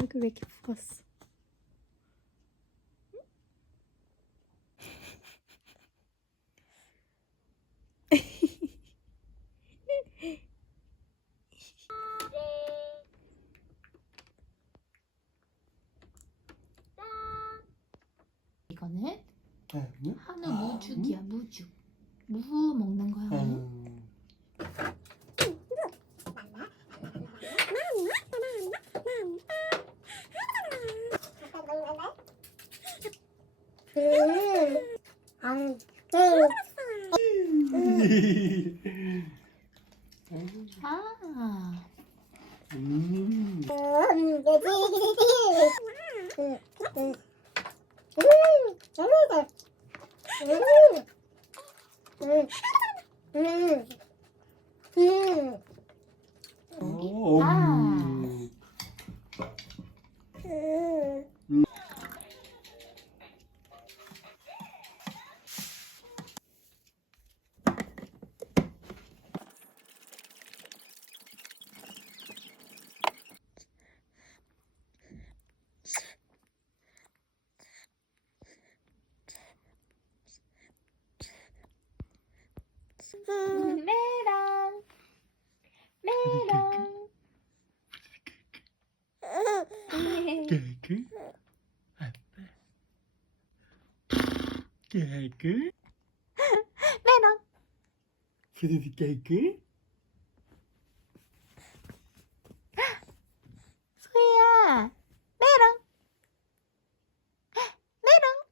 얼굴 왜 이렇게 부었어? 이거는 한우 무죽이야 무죽. 무 먹는 거야. 음. 아. 음. 오, 음. 메랑 메랑 개그 개그 메랑 그래도 개그 소희야 메랑 메랑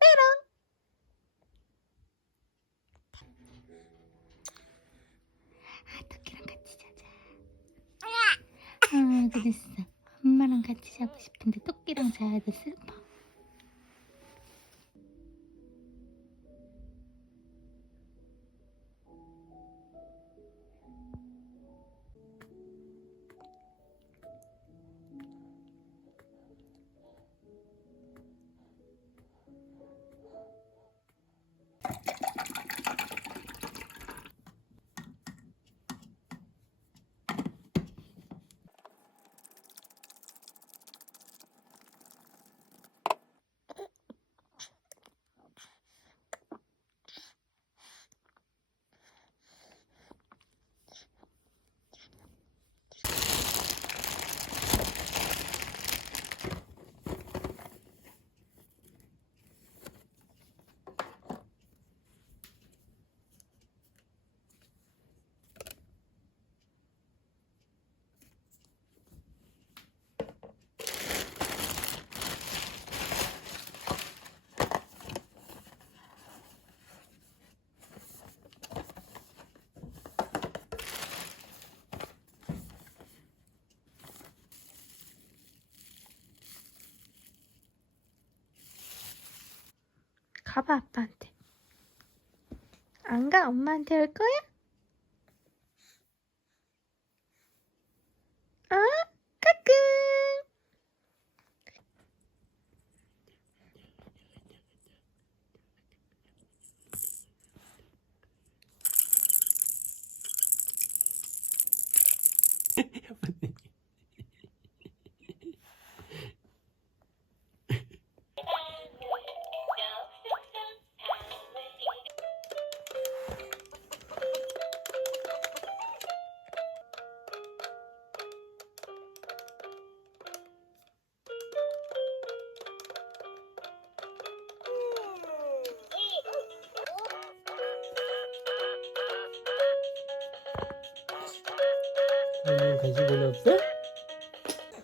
메랑 아 토끼랑 같이 자자. 아 그랬어. 엄마랑 같이 자고 싶은데 토끼랑 자야 돼 슬퍼 가봐 아빠한테 안 가? 엄마한테 올 거야? 어? 까꿍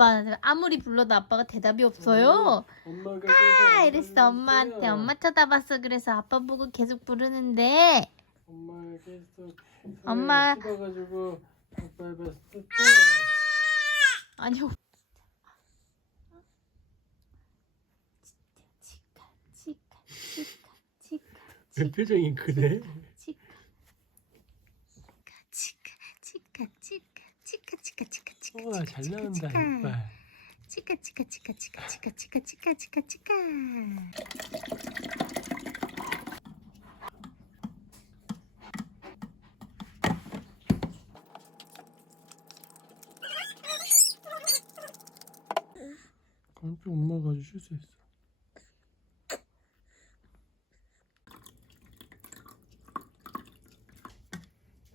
아빠한테 아무리 불러도 아빠가 대답이 없어요. 엄마가 아 이랬어 엄마한테 엄마 쳐다봤어 그래서 아빠 보고 계속 부르는데 엄마 계속 엄마- 가지고 아빠 봤을 때 아니요 치카 치카 치카 치카 내 표정이 그래? 치카 치카 치카 치카 치카 치카 치카 우와 잘 나온다 이빨. 치카 치카 치카 치카 치카 치카 치카 치카 치카. 좀 엄마가 아주 수 있어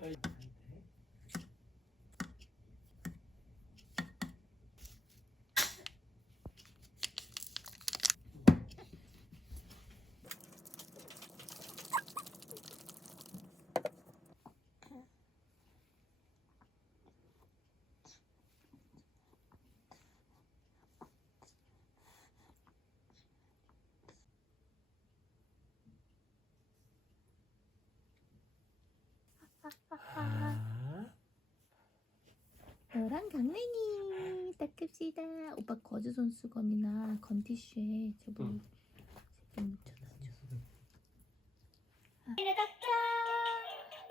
아, 너랑 강냉이. 닦읍시다. 오빠 거즈 손수건이나 건티슈에 저번에 제품 묻혀놔줘.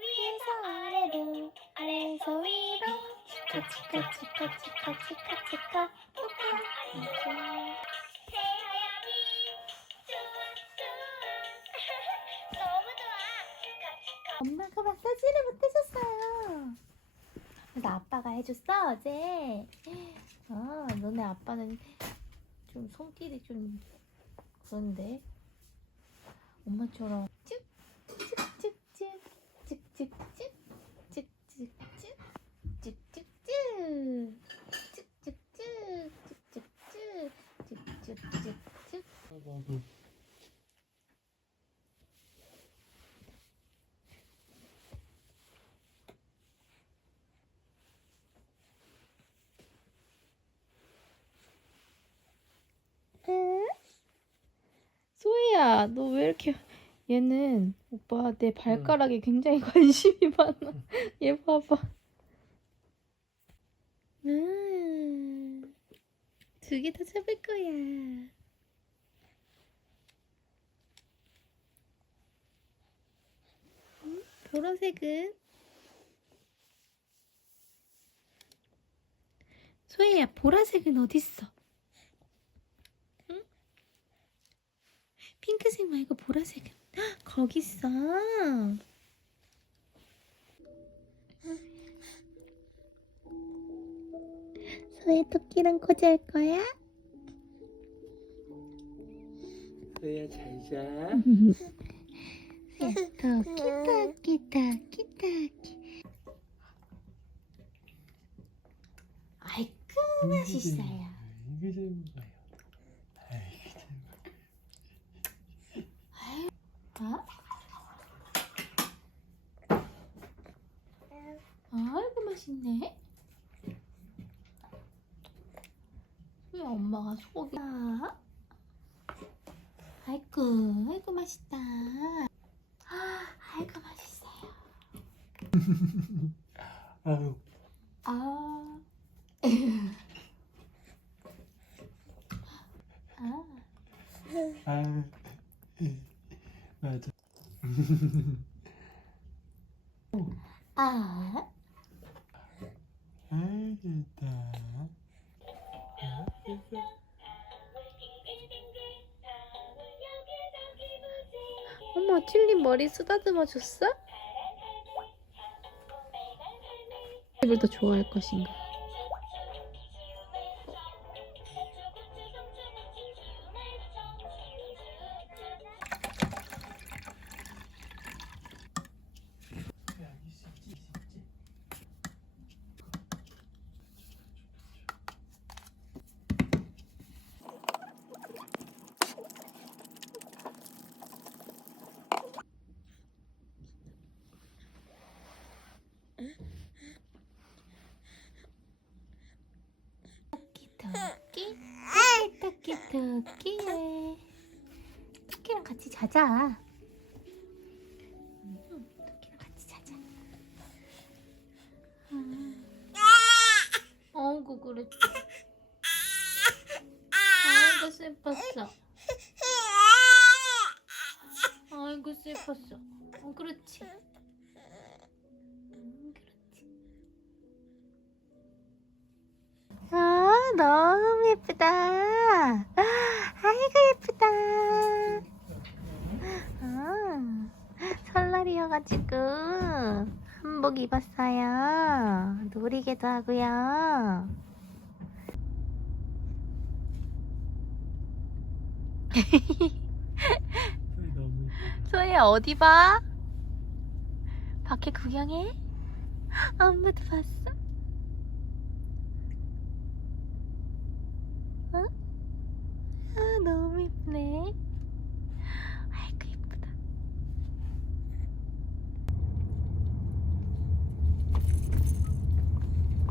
위에서 아래로 아래에서 위로. 치카 치카 치카 치카 치카 치카. 치카 엄마가 마사지를 못 해줬어요 나 아빠가 해줬어 어제 아 너네 아빠는 좀 손길이 좀 그런데 엄마처럼 쭉쭉쭉쭉 쭉쭉쭉 쭉쭉쭉 쭉쭉쭉 쭉쭉쭉 쭉쭉쭉 쭉쭉쭉 나도 소희야, 너 왜 이렇게 얘는 오빠 내 발가락에 굉장히 관심이 많아. 얘 봐봐. 음, 두 개 다 잡을 거야. 음, 보라색은? 소희야, 보라색은 어딨어? 핑크색 말고 보라색은 헉, 거기 있어. 소의 토끼랑 코지 할 거야? 소야 잘자 토끼 토끼 토끼 토끼. 아이고 맛있어요. 이게 제일 먹어요 아이고 제일 어? 아이고 맛있네. 왜 엄마가 아, 아이고 아이고 맛있다. 아, 아이고 맛있어요. 아유 아. 아. 아유 맞아 아. 알겠다 어머, 튤립 머리 쓰다듬어 줬어? 립을 더 좋아할 것인가? 토끼? 토끼 토끼. 토끼랑 같이 자자. 토끼랑 같이 자자. 아. 응. 어우 그랬지. 아이고 슬펐어. 아이고 슬펐어. 어, 그렇지. 예쁘다. 아이고 예쁘다. 아, 설날이어가지고 한복 입었어요. 놀이기도 하고요. 소희야 어디 봐? 밖에 구경해? 엄마도 봤어? 어? 아 너무 예쁘네. 아이고 예쁘다.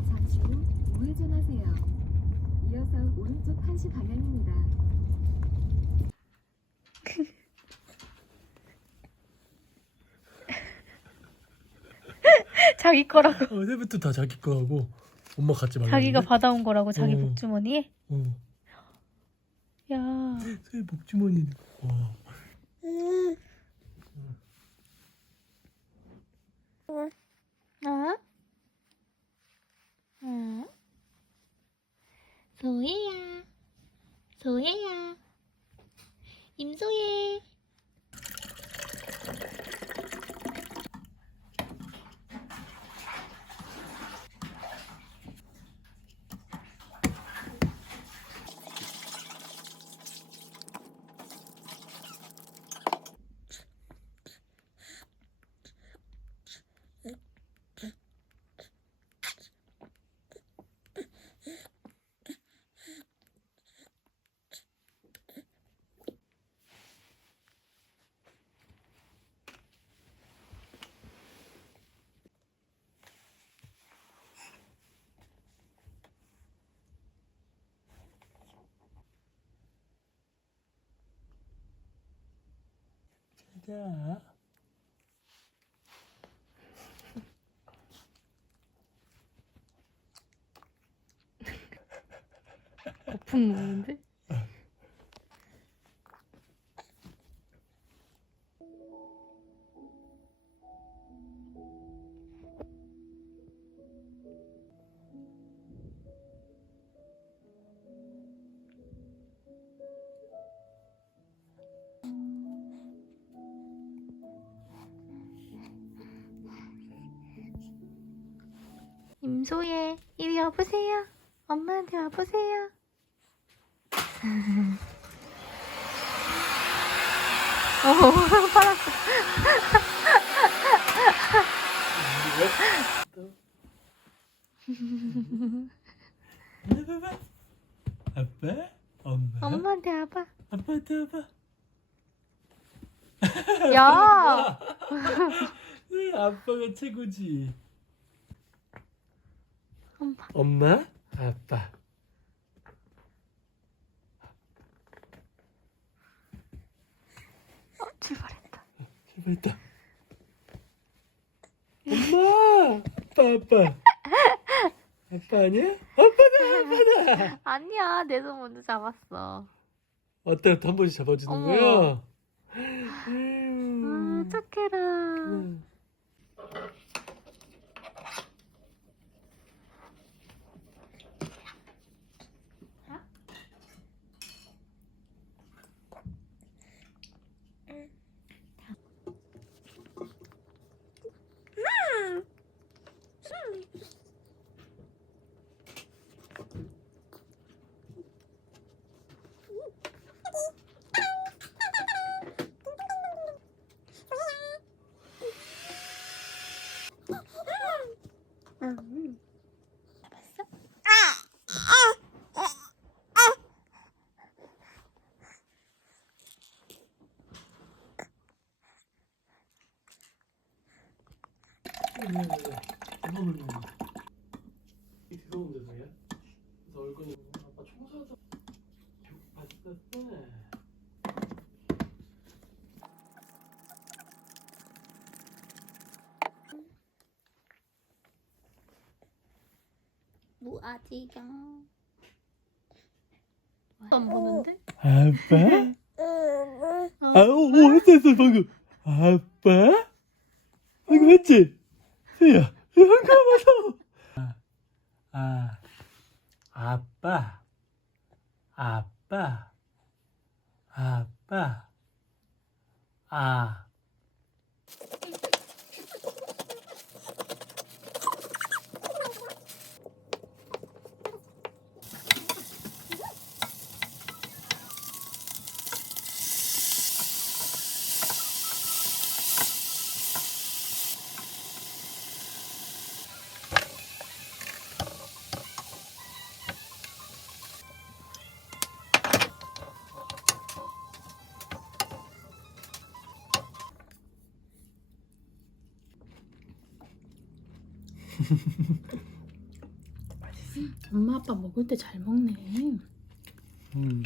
잠시 후 우 회전하세요. 이어서 오른쪽 1시 방향입니다. 자기 거라고. 어제부터 다 자기 거 하고 엄마 갖지 말라. 자기가 받아온 거라고 자기 어. 복주머니에? 어. 야. 소희 목주머니. 와. 어? 어? 소혜야, 소혜야, 임소혜. 자. 거품 먹는데? 임소혜, 이리 와보세요. 엄마한테 와보세요. 어, 팔았어. 봐봐. 아빠? 엄마? 엄마한테 와봐. 아빠한테 와봐. 야! 네, 아빠가 최고지. 엄마. 엄마? 아빠. 어, 출발했다. 출발했다. 엄마! 아빠, 아빠. 아빠 아니야? 아빠다, 아빠다. 아니야, 내 손 먼저 잡았어. 갔다 한 번씩 잡아주는 어머. 거야? 아, 음. 착해라. 음. 이 들어온 데서야? 그래서 얼굴이 아빠 안 보는데? 아빠? 아우 했어 방금 아빠? 방금 했지? 세야 방금 와서 아, 아 아빠 아빠 아 엄마 아빠 먹을 때 잘 먹네. 음.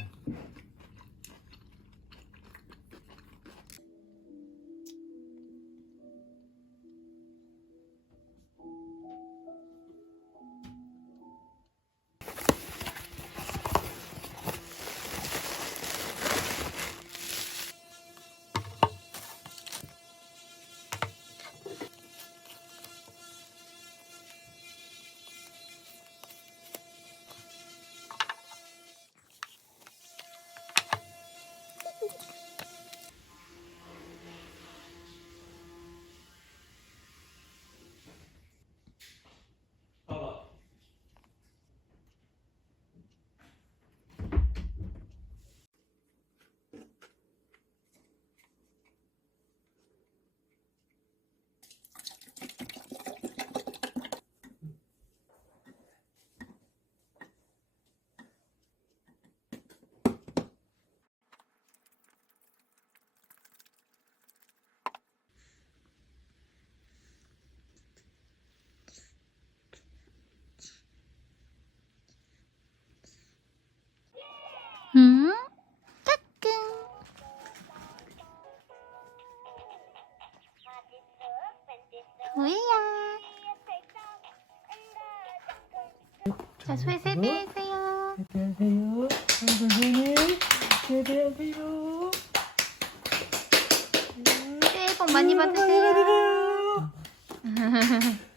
뭐야? 자, 소희 세배해주세요. 안녕하세요 선생님 안녕하세요 새해 복 많이 받으세요.